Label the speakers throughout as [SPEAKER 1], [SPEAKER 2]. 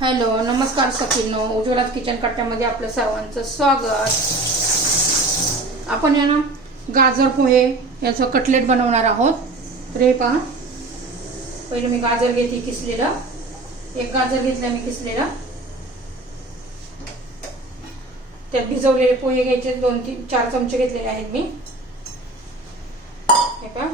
[SPEAKER 1] Hello नमस्कार सखीनो. उज्ज्वलात kitchen कट्ट्यामध्ये आपलं सर्वांचं स्वागत. आपण या ना गाजर पोहे याचं कटलेट बनवणार आहोत. तर हे पहा. पहिले मी गाजर घेतली किसलेलं. एक गाजर घेतला मी किसलेला. त्यात भिजवलेले पोहे घ्यायचे दोन तीन चार चमचे घेतलेले आहेत मी. हे पहा.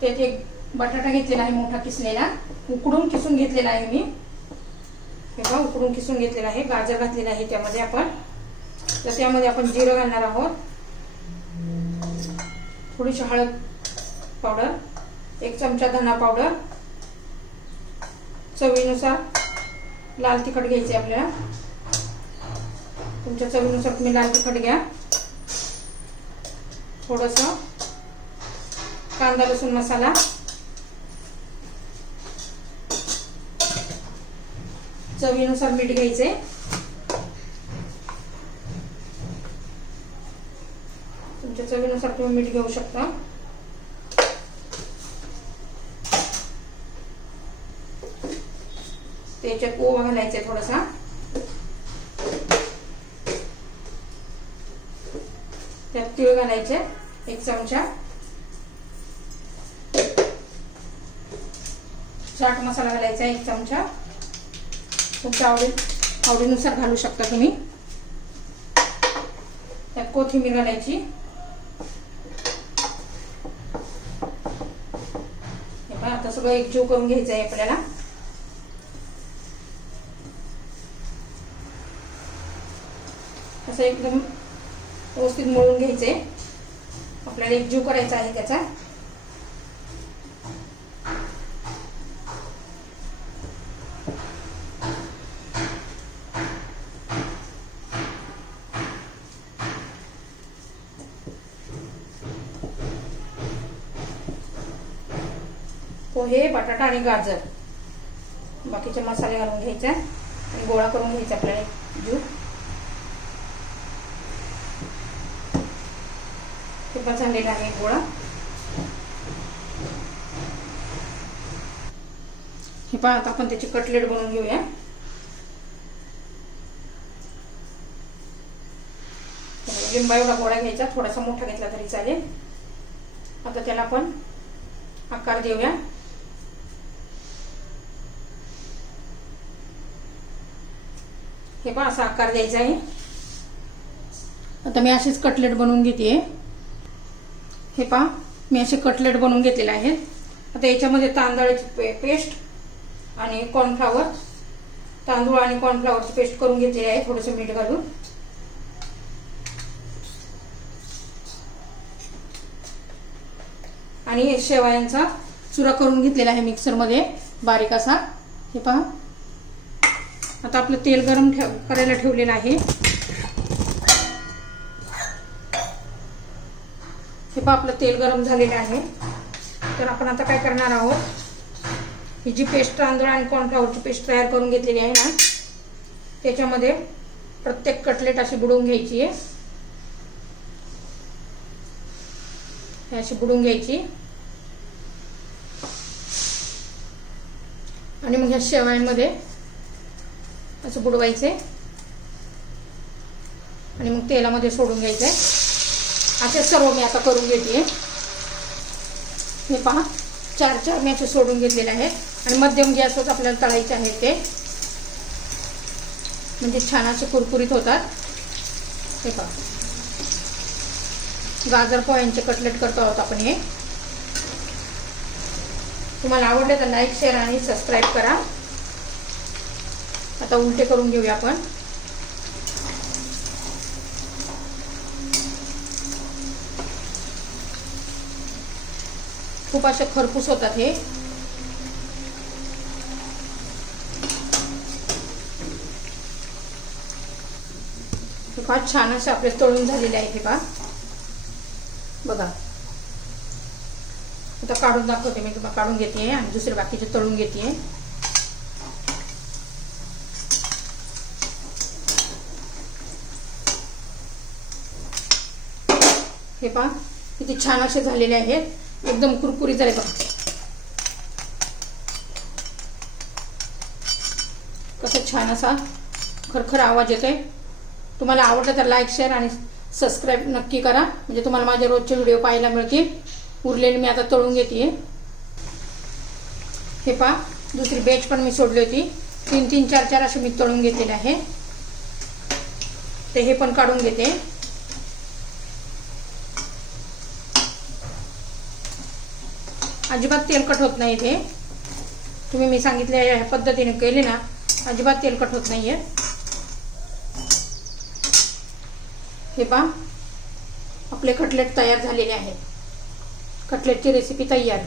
[SPEAKER 1] त्यात एक बटाटा घेतलेला आहे मोठा किसलेला. उकडून किसून घेतलेला आहे मी. हे बघा उकडून किसून घेतलेला आहे. गाजर घातलेला आहे त्यामध्ये आपण. तर त्यामध्ये आपण जिरं घालणार आहोत. थोडीशी हळद पावडर एक चमचा धना पावडर. चवीनुसार लाल तिखट घ्यायचे आपल्याला. तुमच्या चवीनुसार तुम्ही लाल तिखट घ्या. थोडस कांदा लसूण मसाला. चवीनुसार मीठ घ्यायचे. तुमच्या चवीनुसार तुम्ही मीठ घेऊ शकता. त्याच्यात ओवा घालायचा थोडासा. त्यात तीळ घालायचे एक चमचा. चाट मसाला घालायचा एक चमचा. तुमच्या आवडी आवडीनुसार घालू शकता तुम्ही. त्यात कोथिंबीर घालायची. आता सगळं एकजीव करून घ्यायचं आहे आपल्याला. असं एकदम व्यवस्थित मळून घ्यायचंय. आपल्याला एकजीव करायचा आहे त्याचा. पोहे बटाटा आणि गाजर. बाकीचे मसाले घालून घ्यायचे. आणि गोळा करून घ्यायचा आपल्याला ज्यूट ते पण झालेला आहे गोळा. हे पहा आता आपण त्याची कटलेट बनवून घेऊया. लिंबा एवढा गोळा घ्यायचा थोडासा मोठा घेतला तरी चालेल. आता त्याला आपण आकार देऊया. हे पण असा आकार द्यायचा आहे. आता मी असेच कटलेट बनवून घेते हे पहा मी असे कटलेट बनवून घेतलेले आहेत. आता याच्यामध्ये तांदळाची पे पेस्ट आणि कॉर्नफ्लावर तांदूळ आणि कॉर्नफ्लावरची पेस्ट करून घेतलेली आहे थोडंसं मीठ घालून. आणि शेवायांचा चुरा करून घेतलेला आहे मिक्सरमध्ये बारीक असा. हे पहा. आता आपलं तेल गरम ठेव करायला ठेवलेलं आहे. हे पहा आपलं तेल गरम झालेलं आहे. तर आपण आता काय करणार आहोत? ही जी पेस्ट तांदूळ आणि कॉर्नफ्लॉवरची पेस्ट तयार करून घेतलेली आहे ना त्याच्यामध्ये प्रत्येक कटलेट अशी बुडवून घ्यायची आहे. अशी बुडवून घ्यायची. आणि मग ह्या शेवयांमध्ये असं बुडवायचे. आणि मग तेलामध्ये सोडून घ्यायचे. असे सर्व मी आता करून घेते. हे पहा चार चार मी असे सोडून घेतलेले आहेत. आणि मध्यम गॅसवर आपल्याला तळायचे आहेत ते. म्हणजे छान असे कुरकुरीत होतात. हे पहा. गाजर पोह्यांचे कटलेट करतो आहोत आपण हे. तुम्हाला आवडले तर लाईक शेअर आणि सबस्क्राईब करा. आता उलटे करून घेऊया आपण. खूप असे खरपूस होतात हे. फार छान असे आपले तळून झालेले आहेत हे पहा. बघा. आता काढून दाखवते मी तुम्हाला काढून घेते आणि दुसरे बाकीचे तळून घेते. हे पहा किती छान असे झालेले आहेत. एकदम कुरकुरीत झाले बघा कसं छान असा खरखर आवाज येतोय. तुम्हाला आवडलं तर लाईक शेअर आणि सबस्क्राईब नक्की करा. म्हणजे तुम्हाला माझे रोजचे व्हिडिओ पाहायला मिळतील. उरलेले मी आता तळून घेते हे पहा दुसरी बेच पण मी सोडली होती. तीन तीन चार चार असे मी तळून घेतलेले आहे. ते हे पण काढून घेते. अजिबात तेलकट होत नाही ते. तुम्ही मी सांगितल्या या पद्धतीने केले ना अजिबात तेलकट होत नाहीये. हे पहा आपले कटलेट तयार झालेले आहेत कटलेटची रेसिपी तयार.